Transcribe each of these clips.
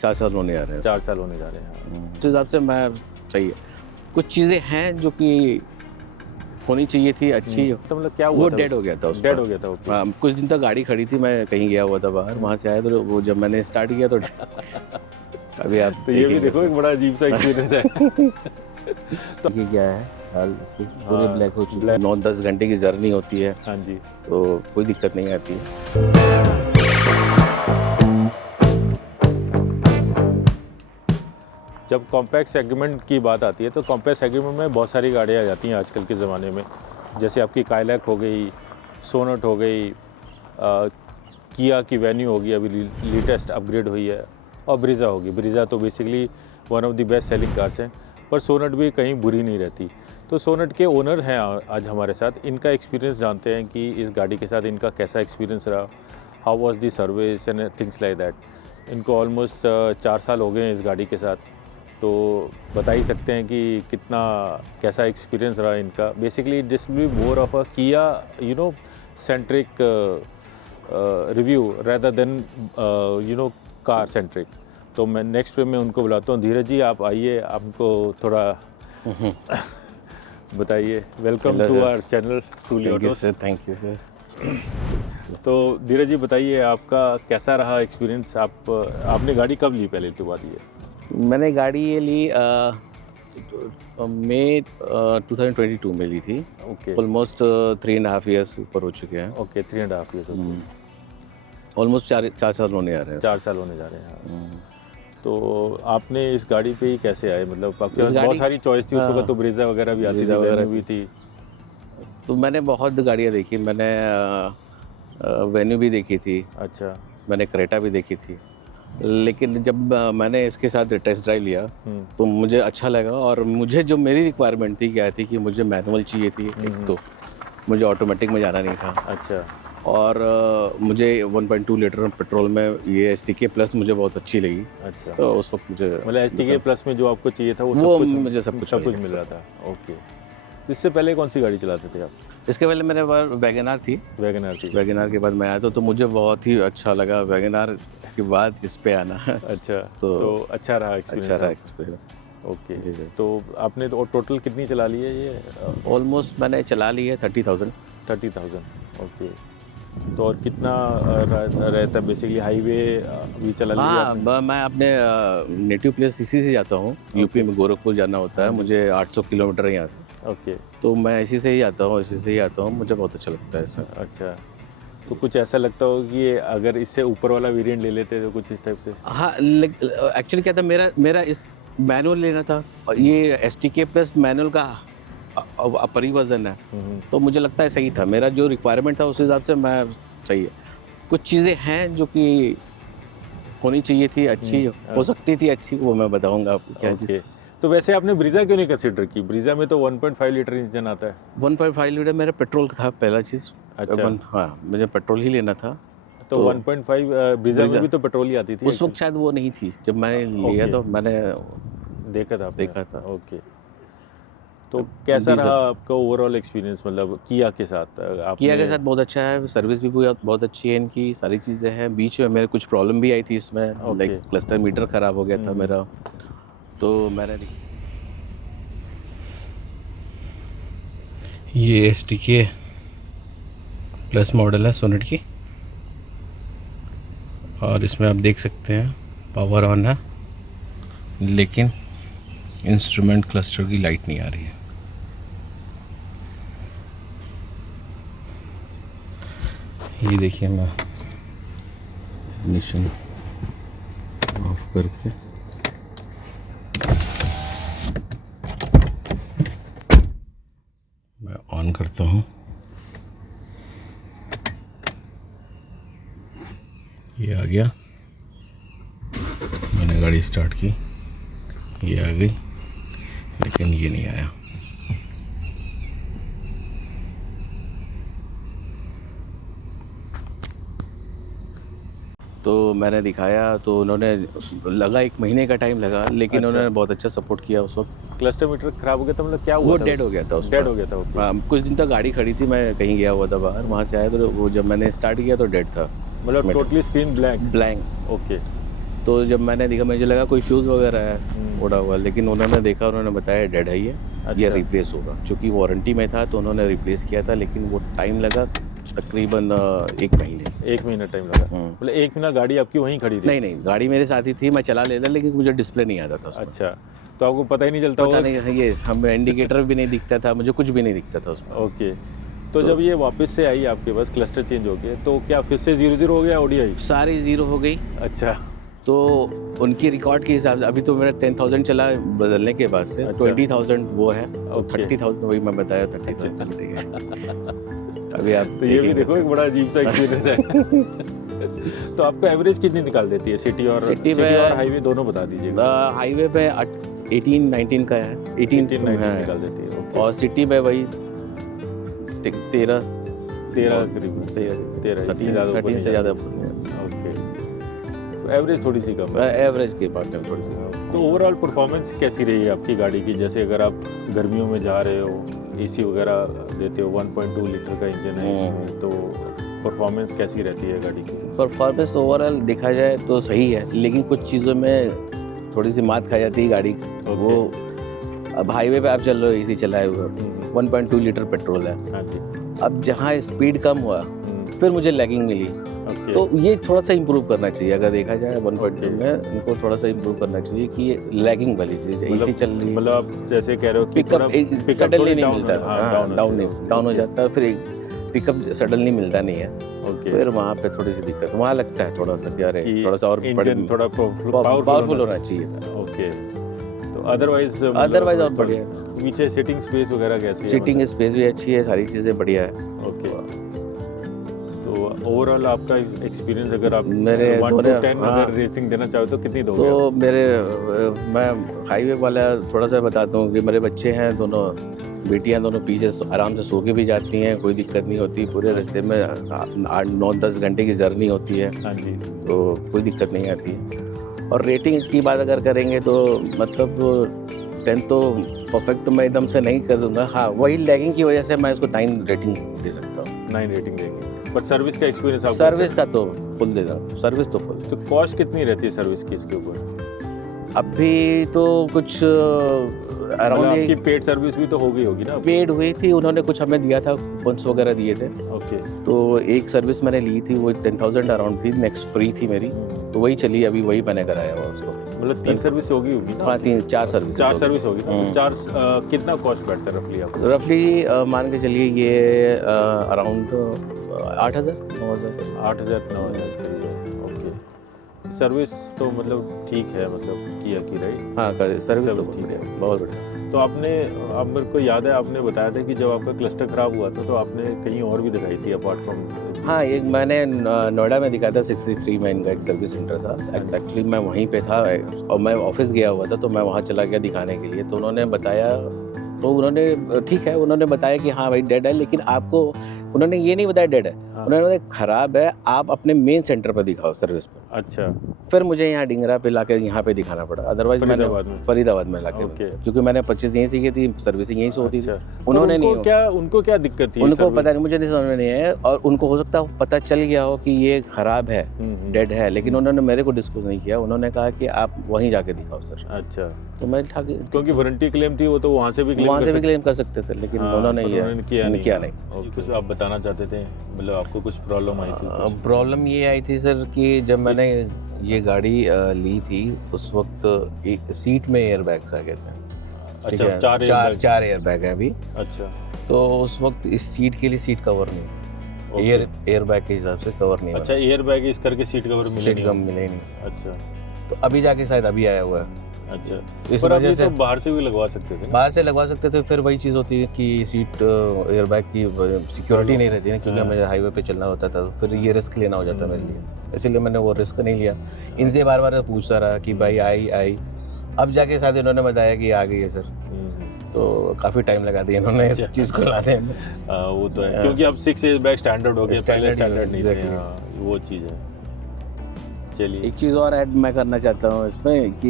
4 साल होने जा रहे हैं। 4 साल होने जा रहे हैं। उस हिसाब से मैं चाहिए, कुछ चीज़ें हैं जो कि होनी चाहिए थी अच्छी, तो मतलब क्या हुआ वो था? डेड हो गया था उसका। डेड हो गया था, ओके। हाँ, कुछ दिन तक गाड़ी खड़ी थी, मैं कहीं गया हुआ था बाहर, वहाँ से आया तो वो जब मैंने स्टार्ट किया तो अभी आप तो ये भी देखो एक बड़ा अजीब सा एक्सपीरियंस है। तो ये क्या है हाल इसकी, पूरे हाँ, ब्लैक हो चुके हैं। 9-10 घंटे की जर्नी होती है, हाँ जी। तो कोई दिक्कत नहीं आती है। जब कॉम्पैक्ट सेगमेंट की बात आती है तो कॉम्पैक्ट सेगमेंट में बहुत सारी गाड़ियाँ आ जाती हैं आजकल के ज़माने में, जैसे आपकी काइलैक हो गई, सोनेट हो गई, किया की वेन्यू होगी, अभी लेटेस्ट अपग्रेड हुई है, और ब्रीज़ा होगी। ब्रीज़ा तो basically one of the best selling cars हैं, पर सोनेट भी कहीं बुरी नहीं रहती। तो सोनेट के ओनर हैं आज हमारे साथ, इनका एक्सपीरियंस जानते हैं कि इस गाड़ी के साथ इनका कैसा एक्सपीरियंस रहा, how was the service and things like that. इनको ऑलमोस्ट 4 साल हो गए हैं इस गाड़ी के साथ, तो बता ही सकते हैं कि कितना कैसा एक्सपीरियंस रहा इनका। Basically this will be more of a Kia centric review rather than car centric. तो मैं नेक्स्ट फ्रेम में उनको बुलाता हूँ। धीरज जी आप आइए, आपको थोड़ा बताइए। Welcome to our channel Truly Autos. Thank you sir. तो धीरज जी बताइए आपका कैसा रहा एक्सपीरियंस, आपने गाड़ी कब ली, पहले तो बात ये। मैंने गाड़ी ये ली मई 2022 में ली थी। ओके ऑलमोस्ट 3.5 ईयर्स ऊपर हो चुके हैं। ओके, 3.5 ईयर्स, ऑलमोस्ट 4 साल होने जा रहे हैं। 4 साल होने जा रहे हैं। तो आपने इस गाड़ी पे ही कैसे आए, मतलब आपके पास बहुत सारी चॉइस थी उस वक्त, तो ब्रीजा वगैरह भी आती थी, वेन्यू भी थी। तो मैंने बहुत गाड़ियाँ देखी, मैंने वेन्यू भी देखी थी, अच्छा, मैंने क्रेटा भी देखी थी, लेकिन जब मैंने इसके साथ टेस्ट ड्राइव लिया तो मुझे अच्छा लगा। और मुझे जो मेरी रिक्वायरमेंट थी क्या थी कि मुझे मैनुअल चाहिए थी, एक तो मुझे ऑटोमेटिक में जाना नहीं था। अच्छा। और मुझे 1.2 लीटर पेट्रोल में ये STK प्लस मुझे बहुत अच्छी लगी। अच्छा, तो उस वक्त मुझे मतलब STK प्लस में जो आपको चाहिए था वो मुझे सब कुछ मिल रहा था। ओके, तो इससे पहले कौन सी गाड़ी चलाते थे आप? इसके पहले मेरे पास वैगनआर थी। वैगनआर के बाद मैं आया तो मुझे बहुत ही अच्छा लगा। वैगनआर के बाद इस पे आना। अच्छा, तो अच्छा रहा एक्सपीरियंस। ओके, तो आपने तो टोटल कितनी चला ली है ये? ऑलमोस्ट मैंने चला ली है 30,000। ओके, तो और कितना रहता है बेसिकली, हाईवे भी चला लिया आपने? हाँ, मैं अपने नेटिव प्लेस इसी से जाता हूँ। यूपी में गोरखपुर जाना होता है मुझे, 800 किलोमीटर है यहाँ से। ओके, तो मैं इसी से ही आता हूँ, मुझे बहुत अच्छा लगता है इसमें। अच्छा, तो कुछ ऐसा लगता हो कि अगर इससे ऊपर वाला वेरिएंट ले लेते तो कुछ इस टाइप से? हाँ, एक्चुअली क्या था, मेरा इस मैनुअल लेना था, और ये STK प्लस मैनुअल का परिवर्जन है, तो मुझे लगता है सही था। मेरा जो रिक्वायरमेंट था उस हिसाब से मैं चाहिए, कुछ चीज़ें हैं जो कि होनी चाहिए थी, अच्छी हो सकती थी अच्छी, वो मैं बताऊंगा आपको क्या चीज़। तो वैसे आपने ब्रीजा क्यों नहीं कंसीडर की? ब्रीजा में तो 1.5 लीटर इंजन आता है। 1.5 लीटर मेरा पेट्रोल था पहला चीज़। अच्छा, हाँ, मुझे पेट्रोल ही लेना था। तो 1.5 ब्रीजा में भी तो पेट्रोल ही आती थी उस वक्त, शायद वो नहीं थी जब मैंने लिया, तो मैंने देखा था। ओके, तो अब कैसा रहा आपका ओवरऑल एक्सपीरियंस, मतलब किया के साथ? किया के साथ बहुत अच्छा है, सर्विस भी बहुत अच्छी है इनकी, सारी चीज़ें हैं। बीच में मेरे कुछ प्रॉब्लम भी आई थी इसमें, लाइक क्लस्टर मीटर ख़राब हो गया था मेरा, तो मैंने ये STK प्लस मॉडल है सोनेट की, और इसमें आप देख सकते हैं पावर ऑन है, लेकिन इंस्ट्रूमेंट क्लस्टर की लाइट नहीं आ रही है। ये देखिए, मैं इग्निशन ऑफ करके मैं ऑन करता हूँ। ये आ गया, मैंने गाड़ी स्टार्ट की, ये आ गई, लेकिन ये नहीं आया। तो मैंने दिखाया, तो उन्होंने लगा 1 महीने का टाइम लगा, लेकिन उन्होंने बहुत अच्छा सपोर्ट किया उस वक्त। क्लस्टर मीटर खराब हो गया था, मतलब क्या हुआ वो था? डेड हो गया था उसका। डेड हो गया था, ओके। हाँ, कुछ दिन तक गाड़ी खड़ी थी, मैं कहीं गया हुआ था बाहर, वहाँ से आया तो वो जब मैंने स्टार्ट किया तो डेड था, मतलब totally screen blank. Blank. Okay, तो जब मैंने देखा मुझे लगा कोई फ्यूज़ वगैरह है उड़ा हुआ, लेकिन उन्होंने देखा, उन्होंने बताया डेड है ये अच्छा। रिप्लेस होगा। चूँकि वारंटी में था तो उन्होंने रिप्लेस किया था, लेकिन वो टाइम लगा तकरीबन 1 महीने। 1 महीना टाइम लगा, मतलब 1 महीना गाड़ी आपकी वहीं खड़ी थी? नहीं, गाड़ी मेरे साथ ही थी, मैं चला लेता, लेकिन मुझे डिस्प्ले नहीं आता था उसमें। अच्छा, तो आपको पता ही नहीं चलता पता होगा? नहीं, ये हमें इंडिकेटर भी नहीं दिखता था, मुझे कुछ भी नहीं दिखता था उसमें। ओके, तो जब ये वापस से आई आपके पास, क्लस्टर चेंज हो गया, तो क्या फिर से 0-0 हो गया ODI? सारी ज़ीरो हो गई। अच्छा। तो उनकी रिकॉर्ड के हिसाब से अभी तो मेरा 10,000 चला है बदलने के बाद से। अच्छा। 20,000 वो है, ओके। 30,000 वही मैं बताया, 30,000 चल रही है। अभी आप तो ये भी देखेंगे देखो एक बड़ा अजीब सा एक्सपीरियंस है। तो आपको एवरेज कितनी निकाल देती है सिटी और हाईवे दोनों बता दीजिएगा? हाईवे पे 18-19 का है, 18-19 निकाल देती है। ओके। और सिटी में वही 13 करीब 13 13 से ज़्यादा। ओके, तो एवरेज थोड़ी सी कम है। एवरेज के बाद में थोड़ी सी। तो ओवरऑल परफॉर्मेंस कैसी रही है आपकी गाड़ी की? जैसे अगर आप गर्मियों में जा रहे हो, एसी वगैरह देते हो, 1.2 लीटर का इंजन है इसमें, तो परफॉर्मेंस कैसी रहती है गाड़ी की? परफॉर्मेंस ओवरऑल देखा जाए तो सही है, लेकिन कुछ चीज़ों में थोड़ी सी मात खा जाती है गाड़ी। वो अब हाईवे पे आप चल रहे हो, एसी चलाए हुए, 1.2 लीटर पेट्रोल है। हाँ जी। अब जहाँ स्पीड कम हुआ, फिर मुझे लैगिंग मिली। ओके। तो ये थोड़ा सा इम्प्रूव करना चाहिए, अगर देखा जाए 1.2 में इनको थोड़ा सा इम्प्रूव करना चाहिए कि ये लैगिंग वाली चीज़ है। एसी चल रही है, मतलब आप जैसे कह रहे हो कि थोड़ा पिकअप सडनली नहीं down मिलता, है, हाँ, डाउन हो जाता है, फिर पिकअप सडनली मिलता नहीं है। ओके। फिर वहाँ पे थोड़ी सी दिक्कत, वहाँ लगता है थोड़ा सा कि अरे कि थोड़ा सा और इंजन थोड़ा पावरफुल होना चाहिए था। ओके, तो अदरवाइज और बढ़िया। पीछे सिटिंग स्पेस वगैरह कैसी है? सीटिंग स्पेस भी अच्छी है, सारी चीज़ें बढ़िया है। ओके, तो ओवरऑल आपका एक्सपीरियंस अगर आप मेरे 1 to 10 हाँ। अगर रेटिंग देना चाहो तो कितनी दोगे? तो मैं हाईवे वाला थोड़ा सा बताता हूँ कि मेरे बच्चे हैं, दोनों बेटियां, दोनों पीछे आराम से सो के भी जाती हैं, कोई दिक्कत नहीं होती। पूरे रास्ते में 8-9-10 घंटे की जर्नी होती है, हाँ जी। तो कोई दिक्कत नहीं आती है। और रेटिंग की बात अगर करेंगे तो मतलब 10 तो परफेक्ट तो मैं एकदम से नहीं कर दूंगा। हाँ, वही लैगिंग की वजह से मैं इसको 9 रेटिंग दे सकता हूँ। 9 रेटिंग देंगे, पर सर्विस का एक्सपीरियंस आप सर्विस का तो फुल दे दूँ, सर्विस तो फुल। तो कॉस्ट कितनी रहती है सर्विस की इसके ऊपर? अभी तो कुछ मतलब अराउंड आपकी पेड सर्विस भी तो हो गई होगी ना? पेड हुई थी, उन्होंने कुछ हमें दिया था, कूपन्स वगैरह दिए थे। ओके। तो एक सर्विस मैंने ली थी, वो 10,000 अराउंड थी, नेक्स्ट फ्री थी मेरी, तो वही चली, अभी वही मैंने कराया हुआ उसको। मतलब 3 सर्विस होगी ना? हाँ, 4 सर्विस। 4 सर्विस होगी ना? तो 4 कितना कॉस्ट बैठता है रफली आपको? रफली मान के चलिए ये अराउंड 8,000 9,000। 8,000 9,000। ओके, सर्विस तो मतलब ठीक है, मतलब किया की राइट? हाँ, सर्विस तो ठीक है, बहुत बढ़िया। तो आप मेरे को याद है आपने बताया था कि जब आपका क्लस्टर खराब हुआ था तो आपने कहीं और भी दिखाई थी अपार्ट फ्रॉम? हाँ, एक मैंने नोएडा में दिखाया था, 63 में इनका एक सर्विस सेंटर था। एक्चुअली मैं वहीं पे था और मैं ऑफिस गया हुआ था, तो मैं वहाँ चला गया दिखाने के लिए। तो उन्होंने बताया, तो उन्होंने ठीक है, उन्होंने बताया कि हाँ भाई डेड है, लेकिन आपको उन्होंने ये नहीं बताया डेड है, उन्होंने बताया खराब है, आप अपने मेन सेंटर पर दिखाओ सर्विस पे। अच्छा। फिर मुझे यहाँ डिंगरा पे लाके यहाँ पे दिखाना पड़ा, अदरवाइज मैंने फरीदाबाद में लाके, क्योंकि मैंने 25 यहीं सीखी थी, सर्विसिंग यहीं से होती थी। उन्होंने नहीं, उनको क्या दिक्कत थी? उनको पता नहीं, मुझे नहीं समझ में नहीं है, और उनको हो सकता है पता चल गया हो कि ये खराब है, डेड है, लेकिन उन्होंने मेरे को डिस्क्लोज नहीं किया। उन्होंने कहा कि आप वहीं जाके दिखाओ सर। अच्छा। तो मैं क्योंकि वारंटी क्लेम थी, वो तो वहाँ से भी क्लेम कर सकते थे, लेकिन उन्होंने किया नहीं। कुछ आप बताना चाहते थे, मतलब आपको कुछ प्रॉब्लम आई थी? प्रॉब्लम ये आई थी सर कि जब मैंने ये गाड़ी ली थी, उस वक्त एक सीट में एयर बैग्स आ गए थे। अच्छा, 4 एयर बैग है अभी। अच्छा। तो उस वक्त इस सीट के लिए सीट कवर नहीं, एयर बैग के हिसाब से कवर नहीं। अच्छा, एयर बैग इस करके सीट कवर मिले नहीं? अच्छा। तो अभी जाके शायद अभी आया हुआ है। अच्छा, इस पर वजह से तो बाहर से भी लगवा सकते थे? बाहर से लगवा सकते थे, फिर वही चीज़ होती है कि सीट एयरबैग की सिक्योरिटी नहीं रहती है, क्योंकि मुझे हाईवे पे चलना होता था, तो फिर ये रिस्क लेना हो जाता मेरे लिए, इसीलिए मैंने वो रिस्क नहीं लिया। इनसे बार बार पूछता रहा कि भाई आई, अब जाके साथ इन्होंने बताया कि आ गई है सर। तो काफ़ी टाइम लगा दिया इन्होंने इस चीज़ को लाने में। वो तो है, क्योंकि अब 6 एयर बैग स्टैंडर्ड हो गया, पहले स्टैंडर्ड नहीं थे, वो चीज़ है। चलिए, एक चीज़ और ऐड मैं करना चाहता हूँ इसमें कि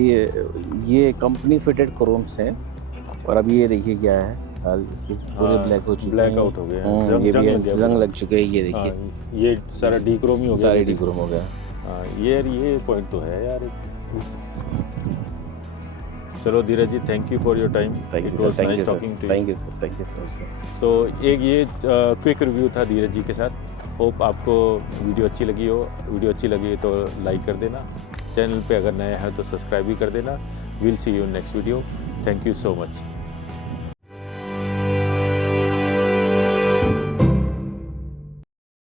ये कंपनी फिटेड क्रोम्स हैं, और अभी ये देखिए क्या है हाल इसकी, पूरे ब्लैक हो चुके हैं, ब्लैक आउट हो गए, ये भी जंग लग चुके हैं। ये देखिए ये सारा डीक्रोम ही हो गया, सारे डीक्रोम हो गया। हाँ ये पॉइंट तो है यार। चलो Dheeraj ji, thank you for your time, it was nice talking to you. Thank you sir, thank you so much sir. So एक ये क्विक रिव्यू था धीरज जी के साथ। होप आपको वीडियो अच्छी लगी हो। वीडियो अच्छी लगी तो लाइक कर देना, चैनल पे अगर नए हैं तो सब्सक्राइब भी कर देना। Will see you next video. Thank you so much.